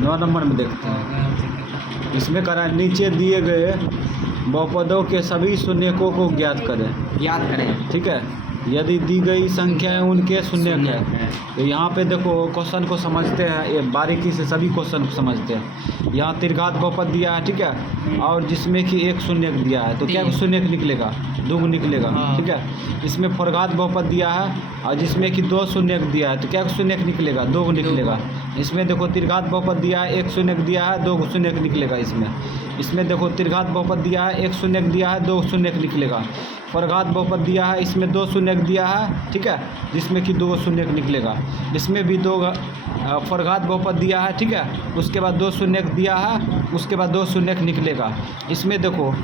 9 number में देखते हैं। इसमें करा नीचे दिए गए बहुपदों के सभी शून्यकों को ज्ञात करें। ठीक है, यदि दी गई संख्याएं उनके शून्यक है। तो यहाँ पे देखो क्वेश्चन को समझते हैं, ये बारीकी से सभी क्वेश्चन को समझते हैं। यहाँ त्रिघात बहुपद दिया है, ठीक है, और जिसमें कि एक शून्यक दिया है, तो क्या शून्यक निकलेगा? 2 निकलेगा। ठीक है, इसमें फोरघात बहुपद दिया है और जिसमें कि 2 शून्यक दिया है, तो क्या शून्यक निकलेगा? 2 निकलेगा। इसमें देखो त्रिघात बहुपद दिया है, 1 शून्यक दिया है, 2 शून्यक निकलेगा। इसमें देखो त्रिघात बहुपद दिया है, 1 शून्यक दिया है, 2 शून्यक निकलेगा। फोरघात बहुपद दिया है, इसमें 2 शून्यक दिया है, ठीक है, जिसमें कि 2 शून्यक निकलेगा। इसमें भी 2 फोरघात बहुपद दिया है, ठीक है, उसके बाद 2 शून्यक दिया है, उसके बाद 2 शून्यक निकलेगा। इसमें देखो,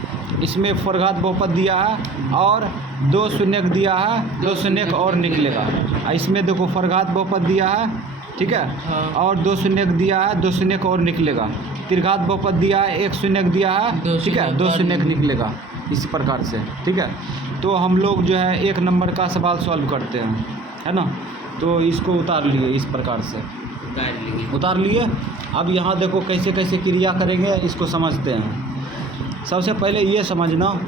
इसमें फोरघात बहुपद दिया है और 2 शून्यक दिया है, 2 शून्यक और निकलेगा। इसमें देखो फोरघात बहुपद दिया है, ठीक है, और 2 शून्यक दिया है, 2 शून्यक और निकलेगा। त्रिघात बहुपद दिया है, 1 शून्यक दिया है, ठीक है, 2 शून्यक निकलेगा। इसी प्रकार से, ठीक है। तो हम लोग जो है 1 नंबर का सवाल सॉल्व करते हैं, है ना। तो इसको उतार लिए, इस प्रकार से उतार लिए। अब यहाँ देखो कैसे कैसे क्रिया करेंगे, इसको समझते हैं। सबसे पहले ये समझना,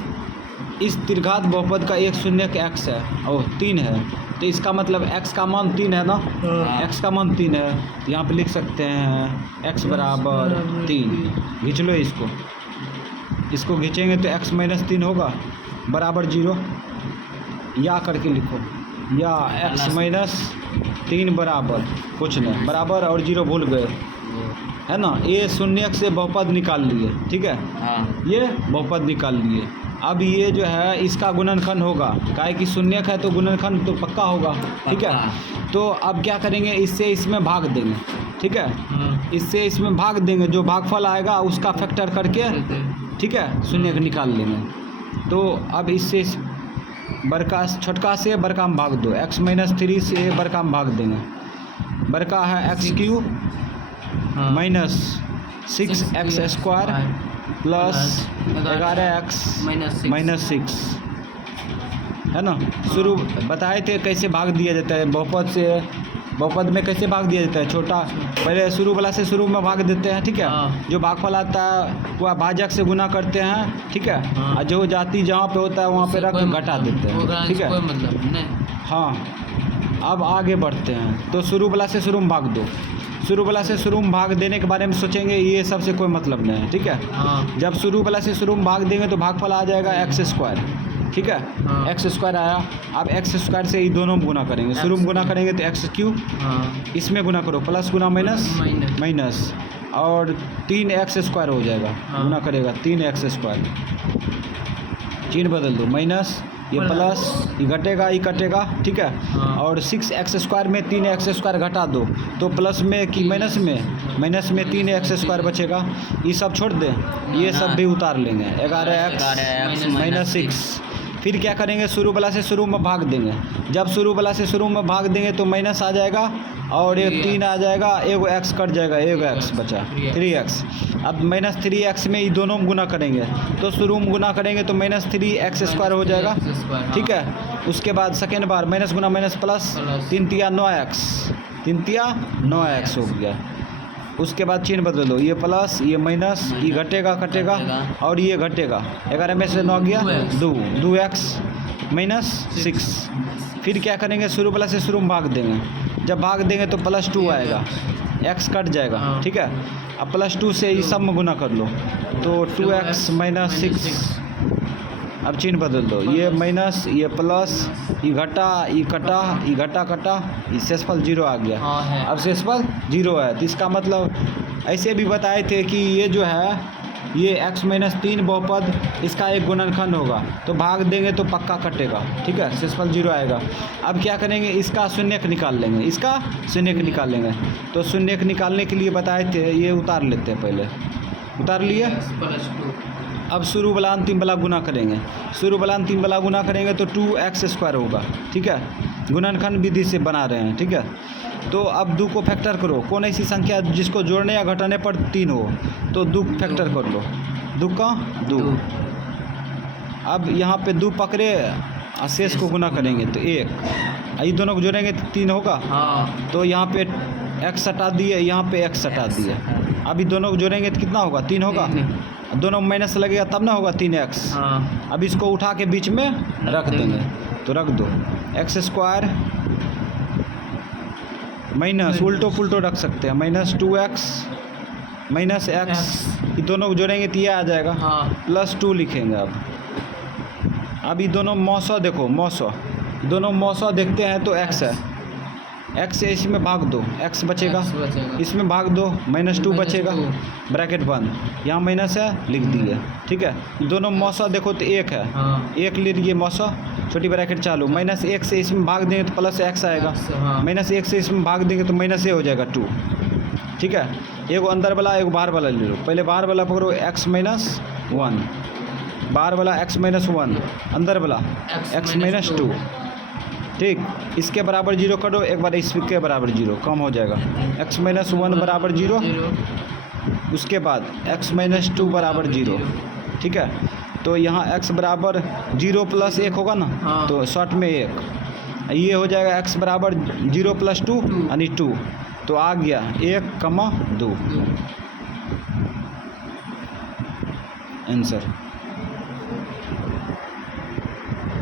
इस त्रिघात बहुपद का एक शून्यक x है और 3 है, तो इसका मतलब x का मान 3 है ना। x का मान 3 है, तो यहाँ पे लिख सकते हैं x बराबर 3। खींच लो इसको खींचेंगे तो x माइनस 3 होगा बराबर 0, या करके लिखो, या x माइनस 3 बराबर कुछ नहीं, बराबर और 0 भूल गए, है ना। ये शून्यक से बहुपद निकाल लिए, ठीक है, ये बहुपद निकाल लिए। अब ये जो है इसका गुणनखंड होगा, काहे कि शून्यक है तो गुणनखंड तो पक्का होगा, ठीक है। तो अब क्या करेंगे, इससे इसमें भाग देंगे, ठीक है, इससे इसमें भाग देंगे, जो भागफल आएगा उसका फैक्टर करके, ठीक है, शून्यक निकाल लेंगे। तो अब इससे बड़का छोटका से बड़का में भाग दो, x माइनस 3 से बड़का में भाग देंगे। बड़का है x³ minus 6x square plus 11x minus 6, है ना। शुरू बताए थे कैसे भाग दिया जाता है बहुपद से, बहुपद में कैसे भाग दिया जाता है। छोटा पहले शुरू वाला से शुरू में भाग देते हैं, ठीक है, जो भागफल आता है वह भाजक से गुना करते हैं, ठीक है, और जो जाति जहाँ पे होता है वहाँ पे रख घटा देते हैं, ठीक है, मतलब नहीं। हाँ, अब आगे बढ़ते हैं। तो शुरू वाला से शुरू में भाग दो, शुरू वाला से शुरू में भाग देने के बारे में सोचेंगे, ये सबसे कोई मतलब नहीं है, ठीक है। जब शुरू वाला से शुरू में भाग देंगे तो भागफल आ जाएगा x², ठीक है, x² आया। अब x² से ये दोनों में गुना करेंगे, शुरू में गुना करेंगे तो x³, इसमें गुना करो, प्लस गुना माइनस माइनस, और 3x² हो जाएगा, गुना करेगा 3x², चिन्ह बदल दो, माइनस, ये प्लस, ये घटेगा, ये कटेगा, ठीक है, और 6x² में 3x² घटा दो तो प्लस में कि माइनस में 3x² बचेगा। ये सब छोड़ दें, ये सब भी उतार लेंगे, 11x माइनस 6। फिर क्या करेंगे, शुरू वाला से शुरू में भाग देंगे। जब शुरू वाला से शुरू में भाग देंगे तो माइनस आ जाएगा और ये 3 आ जाएगा, एगो x कट जाएगा, एगो x बचा 3x। अब माइनस 3x में ये दोनों में गुना करेंगे, तो शुरू में गुना करेंगे तो माइनस 3x² हो जाएगा, ठीक है। उसके बाद सेकेंड बार माइनस गुना माइनस प्लस, 3 तिया 9x, 3 तिया 9x हो गया। उसके बाद चिन्ह बदल दो, ये प्लस, ये माइनस, ये घटेगा कटेगा और ये घटेगा, 11 में से 9 गया 2x माइनस 6। फिर क्या करेंगे, शुरू वाला से शुरू में भाग देंगे। जब भाग देंगे तो +2 आएगा, x कट जाएगा, ठीक है। अब +2 से ये सब में गुना कर लो तो 2x माइनस 6। अब चिन्ह बदल दो, ये माइनस, ये प्लस, ये घटा, ये कटा, ये घटा कटा, ये शेषफल 0 आ गया। अब शेषफल 0 है, तो इसका मतलब ऐसे भी बताए थे कि ये जो है ये x माइनस 3 बहुपद, इसका एक गुणनखंड होगा, तो भाग देंगे तो पक्का कटेगा, ठीक है, शेषफल 0 आएगा। अब क्या करेंगे, इसका शून्यक निकाल लेंगे, इसका शून्यक निकाल लेंगे। तो शून्यक निकालने के लिए बताए थे, ये उतार लेते हैं, पहले उतार लिए। अब शुरू वाला अंतिम वाला गुना करेंगे, शुरू वाला अंतिम वाला गुना करेंगे तो 2x² होगा, ठीक है, गुणनखंड विधि से बना रहे हैं, ठीक है। तो अब 2 को फैक्टर करो, कौन ऐसी संख्या जिसको जोड़ने या घटाने पर 3 हो, तो 2 फैक्टर कर लो, 2 का 2। अब यहाँ पे 2 पकड़े, शेष को गुना करेंगे तो 1, ये दोनों को जोड़ेंगे तो 3 होगा, तो यहाँ पे एक्स हटा दिए, यहाँ पे एक्स हटा दिए। अभी दोनों को जोड़ेंगे तो कितना होगा? 3 होगा। दोनों माइनस लगेगा तब ना होगा 3x। अब इसको उठा के बीच में रख देंगे, तो रख दो एक्स स्क्वायर माइनस उल्टो पुल्टो रख सकते हैं, माइनस 2x माइनस एक्स, ये दोनों को जोड़ेंगे तो ये आ जाएगा। प्लस 2 लिखेंगे। अब ये दोनों मौसा देखो, मौसा दोनों मौसा देखते हैं तो x है, x से इसमें भाग दो, x बचेगा, इसमें भाग दो, माइनस 2 बचेगा, ब्रैकेट बंद, यहाँ माइनस है लिख दिए। ठीक है, दोनों मौसा देखो तो 1 है, 1 ले लिए मौसा, छोटी ब्रैकेट चालू, माइनस 1 से इसमें भाग देंगे तो प्लस x आएगा, माइनस 1 से इसमें भाग देंगे तो माइनस ए हो जाएगा 2। ठीक है, एगो अंदर वाला एगो बाहर वाला ले लो। पहले बाहर वाला पकड़ो x माइनस 1, बाहर वाला x माइनस 1, अंदर वाला x माइनस 2। ठीक, इसके बराबर 0 करो, एक बार इसके बराबर 0 कम हो जाएगा, x माइनस 1 बराबर 0, उसके बाद x माइनस 2 बराबर 0। ठीक है, तो यहाँ x बराबर 0 प्लस 1 होगा ना, तो शॉर्ट में 1, ये हो जाएगा x बराबर 0 प्लस 2 यानी 2, तो आ गया 1, 2 आंसर।